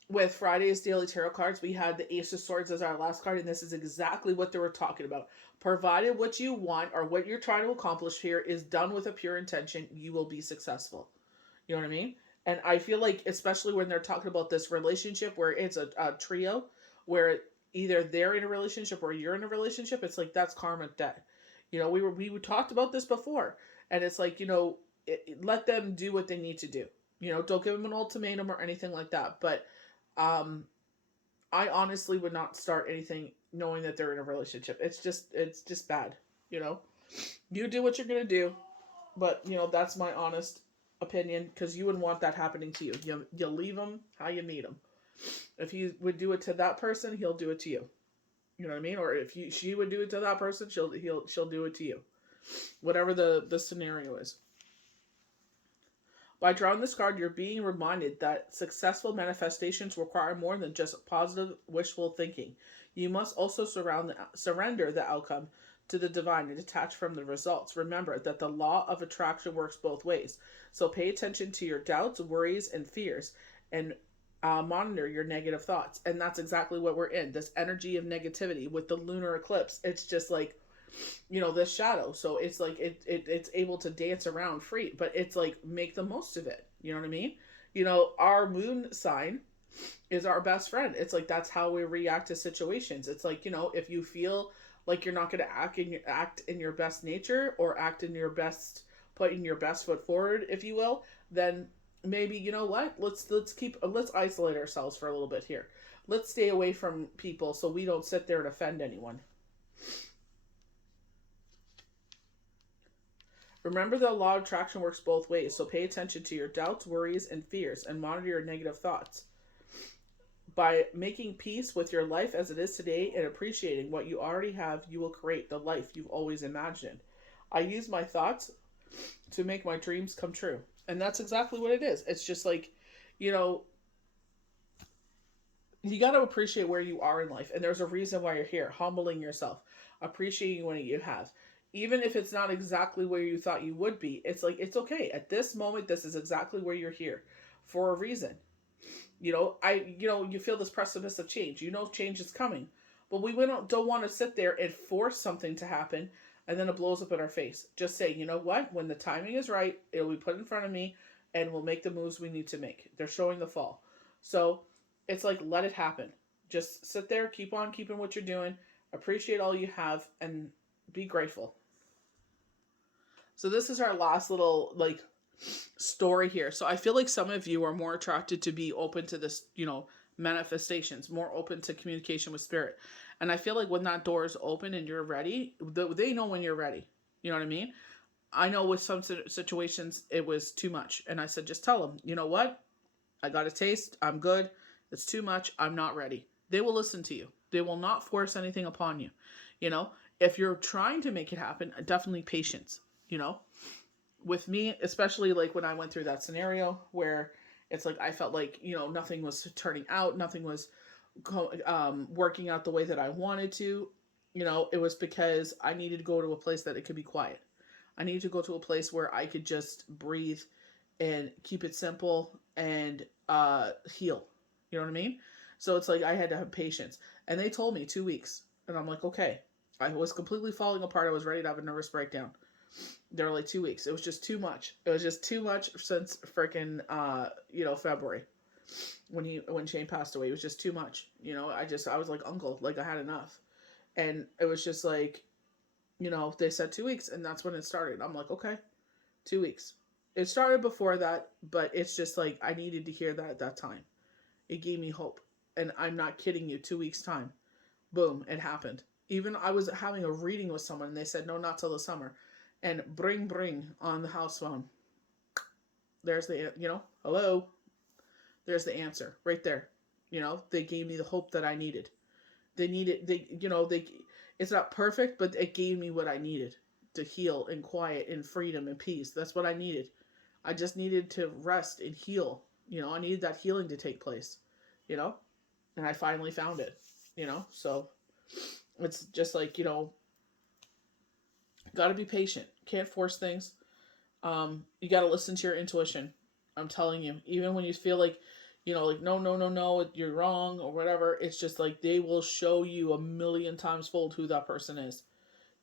with Friday's daily tarot cards, we had the Ace of Swords as our last card, and this is exactly what they were talking about. Provided what you want or what you're trying to accomplish here is done with a pure intention, you will be successful. You know what I mean? And I feel like, especially when they're talking about this relationship where it's a trio, where either they're in a relationship or you're in a relationship, it's like that's karmic debt. We talked about this before, and it's like, let them do what they need to do. Don't give them an ultimatum or anything like that. But I honestly would not start anything knowing that they're in a relationship. It's just bad. You do what you're gonna do, but that's my honest opinion, because you wouldn't want that happening to you. You leave them how you meet them. If you would do it to that person, he'll do it to you. You know what I mean? Or if she would do it to that person, she'll do it to you. Whatever the scenario is. By drawing this card, you're being reminded that successful manifestations require more than just positive, wishful thinking. You must also surrender the outcome to the divine and detach from the results. Remember that the law of attraction works both ways. So pay attention to your doubts, worries, and fears, and monitor your negative thoughts. And that's exactly what we're in. This energy of negativity with the lunar eclipse. It's just like, this shadow. So it's like it's able to dance around free, but it's like make the most of it. You know what I mean? Our moon sign is our best friend. It's like that's how we react to situations. It's like, if you feel like you're not going to act in your best nature or act in your best, putting your best foot forward, if you will, then maybe let's isolate ourselves for a little bit here. Let's stay away from people so we don't sit there and offend anyone. Remember, the law of attraction works both ways, so pay attention to your doubts, worries, and fears, and monitor your negative thoughts. By making peace with your life as it is today and appreciating what you already have, you will create the life you've always imagined. I use my thoughts to make my dreams come true. And that's exactly what it is. It's just like, you know, you got to appreciate where you are in life. And there's a reason why you're here, humbling yourself, appreciating what you have. Even if it's not exactly where you thought you would be, it's like, it's okay. At this moment, this is exactly where you're here for a reason. You feel this precipice of change. You know, change is coming. But we don't want to sit there and force something to happen and then it blows up in our face. Just say, you know what? When the timing is right, it'll be put in front of me and we'll make the moves we need to make. They're showing the fall. So it's like, let it happen. Just sit there, keep on keeping what you're doing, appreciate all you have, and be grateful. So this is our last little, like, story here. So I feel like some of you are more attracted to be open to this, manifestations, more open to communication with spirit. And I feel like when that door is open and you're ready, they know when you're ready. You know what I mean? I know with some situations it was too much. And I said, just tell them, you know what? I got a taste. I'm good. It's too much. I'm not ready. They will listen to you. They will not force anything upon you. If you're trying to make it happen, definitely patience, with me, especially like when I went through that scenario where it's like I felt like, nothing was turning out, nothing was working out the way that I wanted to. It was because I needed to go to a place that it could be quiet. I needed to go to a place where I could just breathe and keep it simple and heal. You know what I mean? So it's like I had to have patience. And they told me 2 weeks. And I'm like, okay. I was completely falling apart. I was ready to have a nervous breakdown. They were like 2 weeks. It was just too much. It was just too much since freaking February when Shane passed away. It was just too much. I was like, uncle, like I had enough. And it was just like, they said 2 weeks, and that's when it started. I'm like, okay, 2 weeks. It started before that, but it's just like I needed to hear that at that time. It gave me hope. And I'm not kidding you, 2 weeks time. Boom, it happened. Even I was having a reading with someone and they said, no, not till the summer. And bring on the house phone. There's the, hello. There's the answer right there. They gave me the hope that I needed. It's not perfect, but it gave me what I needed to heal and quiet and freedom and peace. That's what I needed. I just needed to rest and heal. I needed that healing to take place, and I finally found it, so it's just like, got to be patient. Can't force things. You got to listen to your intuition. I'm telling you, even when you feel like, like, no, you're wrong or whatever, it's just like they will show you a million times fold who that person is.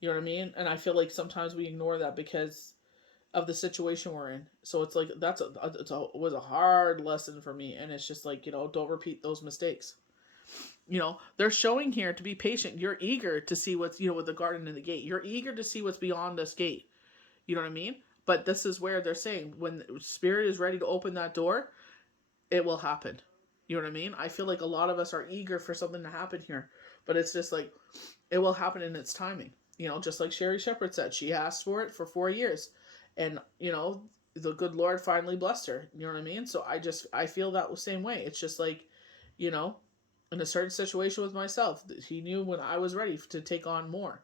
You know what I mean? And I feel like sometimes we ignore that because of the situation we're in. So it's like, was a hard lesson for me. And it's just like, don't repeat those mistakes. They're showing here to be patient. You're eager to see what's, with the garden and the gate. You're eager to see what's beyond this gate. You know what I mean? But this is where they're saying when spirit is ready to open that door, it will happen. You know what I mean? I feel like a lot of us are eager for something to happen here, but it's just like, it will happen in its timing. Just like Sherry Shepherd said, she asked for it for 4 years and, the good Lord finally blessed her. You know what I mean? So I feel that same way. It's just like, in a certain situation with myself, he knew when I was ready to take on more.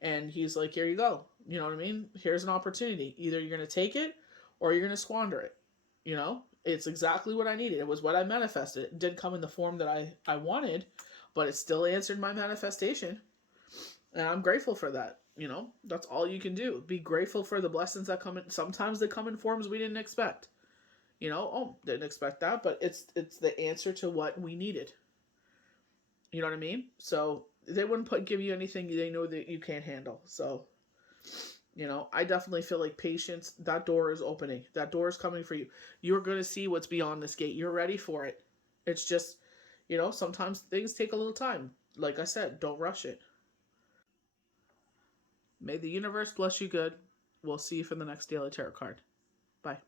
And he's like, here you go. You know what I mean? Here's an opportunity. Either you're going to take it or you're going to squander it. It's exactly what I needed. It was what I manifested. It didn't come in the form that I wanted, but it still answered my manifestation. And I'm grateful for that. That's all you can do. Be grateful for the blessings that come in. Sometimes they come in forms we didn't expect. Didn't expect that, but it's the answer to what we needed. You know what I mean? So they wouldn't give you anything they know that you can't handle. So, I definitely feel like patience, that door is opening. That door is coming for you. You're going to see what's beyond this gate. You're ready for it. It's just, sometimes things take a little time. Like I said, don't rush it. May the universe bless you good. We'll see you for the next Daily Tarot card. Bye.